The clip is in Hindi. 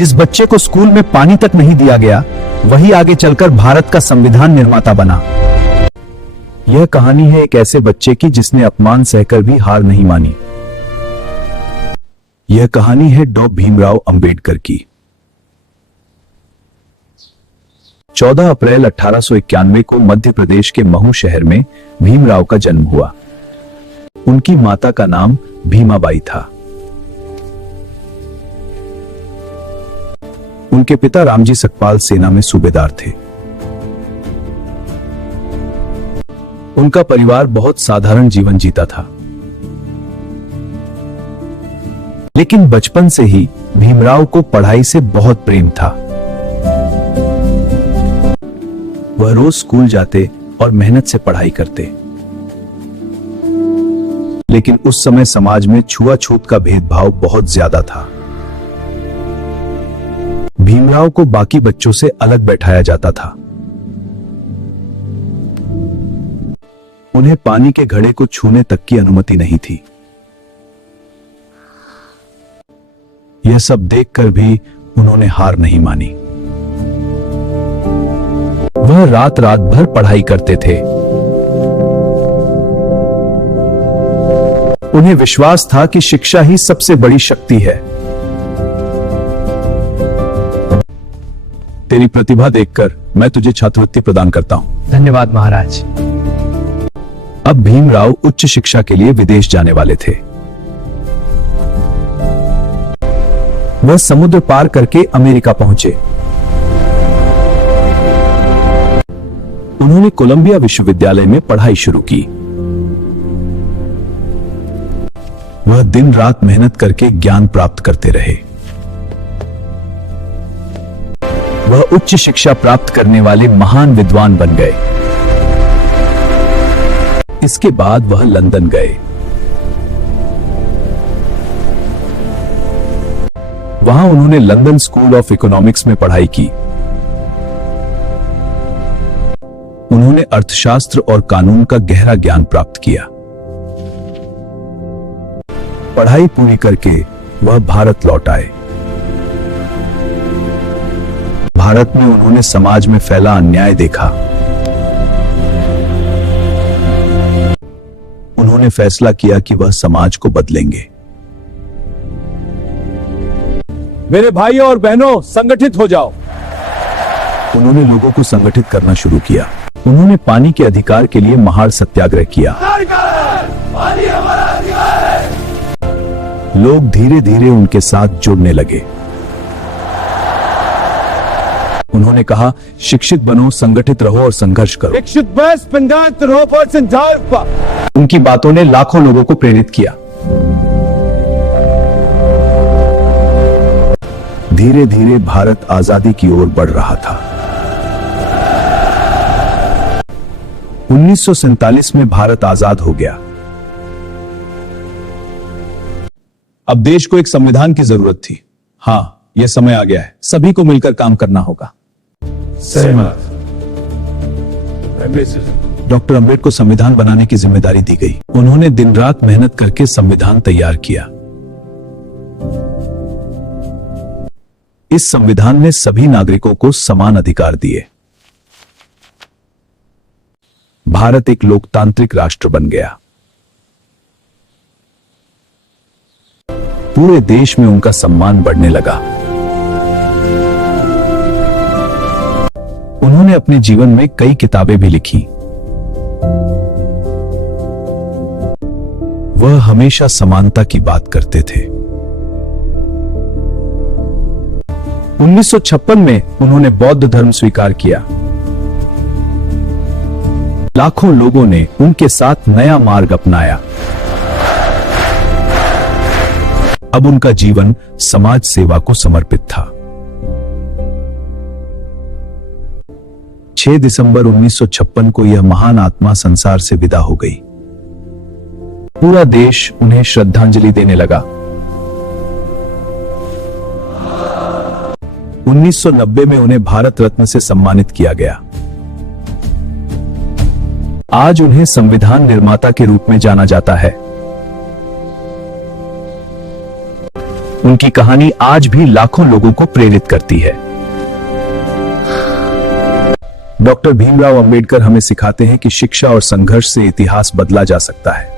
जिस बच्चे को स्कूल में पानी तक नहीं दिया गया, वही आगे चलकर भारत का संविधान निर्माता बना। यह कहानी है एक ऐसे बच्चे की जिसने अपमान सहकर भी हार नहीं मानी। यह कहानी है डॉ भीमराव अंबेडकर की। 14 अप्रैल 1891 को मध्य प्रदेश के महू शहर में भीमराव का जन्म हुआ। उनकी माता का नाम भीमाबाई था। उनके पिता रामजी सकपाल सेना में सूबेदार थे। उनका परिवार बहुत साधारण जीवन जीता था, लेकिन बचपन से ही भीमराव को पढ़ाई से बहुत प्रेम था। वह रोज स्कूल जाते और मेहनत से पढ़ाई करते। लेकिन उस समय समाज में छुआछूत का भेदभाव बहुत ज्यादा था। भीमराव को बाकी बच्चों से अलग बैठाया जाता था। उन्हें पानी के घड़े को छूने तक की अनुमति नहीं थी। यह सब देखकर भी उन्होंने हार नहीं मानी। वह रात रात भर पढ़ाई करते थे। उन्हें विश्वास था कि शिक्षा ही सबसे बड़ी शक्ति है। तेरी प्रतिभा देखकर मैं तुझे छात्रवृत्ति प्रदान करता हूं। धन्यवाद महाराज। अब भीमराव उच्च शिक्षा के लिए विदेश जाने वाले थे। वह समुद्र पार करके अमेरिका पहुंचे। उन्होंने कोलंबिया विश्वविद्यालय में पढ़ाई शुरू की। वह दिन रात मेहनत करके ज्ञान प्राप्त करते रहे। वह उच्च शिक्षा प्राप्त करने वाले महान विद्वान बन गए। इसके बाद वह लंदन गए। वहां उन्होंने लंदन स्कूल ऑफ इकोनॉमिक्स में पढ़ाई की। उन्होंने अर्थशास्त्र और कानून का गहरा ज्ञान प्राप्त किया। पढ़ाई पूरी करके वह भारत लौट आए। भारत में उन्होंने समाज में फैला अन्याय देखा। उन्होंने फैसला किया कि वह समाज को बदलेंगे। मेरे भाइयों और बहनों, संगठित हो जाओ। उन्होंने लोगों को संगठित करना शुरू किया। उन्होंने पानी के अधिकार के लिए महाड़ सत्याग्रह किया। पानी हमारा अधिकार है। लोग धीरे धीरे उनके साथ जुड़ने लगे। उन्होंने कहा, शिक्षित बनो, संगठित रहो और संघर्ष करो। उनकी बातों ने लाखों लोगों को प्रेरित किया। धीरे धीरे भारत आजादी की ओर बढ़ रहा था। 1947 में भारत आजाद हो गया। अब देश को एक संविधान की जरूरत थी। हां, यह समय आ गया है। सभी को मिलकर काम करना होगा। डॉक्टर अंबेडकर को संविधान बनाने की जिम्मेदारी दी गई। उन्होंने दिन रात मेहनत करके संविधान तैयार किया। इस संविधान ने सभी नागरिकों को समान अधिकार दिए। भारत एक लोकतांत्रिक राष्ट्र बन गया। पूरे देश में उनका सम्मान बढ़ने लगा। उन्होंने अपने जीवन में कई किताबें भी लिखी। वह हमेशा समानता की बात करते थे। 1956 में उन्होंने बौद्ध धर्म स्वीकार किया। लाखों लोगों ने उनके साथ नया मार्ग अपनाया। अब उनका जीवन समाज सेवा को समर्पित था। 6 दिसंबर 1956 को यह महान आत्मा संसार से विदा हो गई। पूरा देश उन्हें श्रद्धांजलि देने लगा। 1990 में उन्हें भारत रत्न से सम्मानित किया गया। आज उन्हें संविधान निर्माता के रूप में जाना जाता है। उनकी कहानी आज भी लाखों लोगों को प्रेरित करती है। डॉक्टर भीमराव अंबेडकर हमें सिखाते हैं कि शिक्षा और संघर्ष से इतिहास बदला जा सकता है।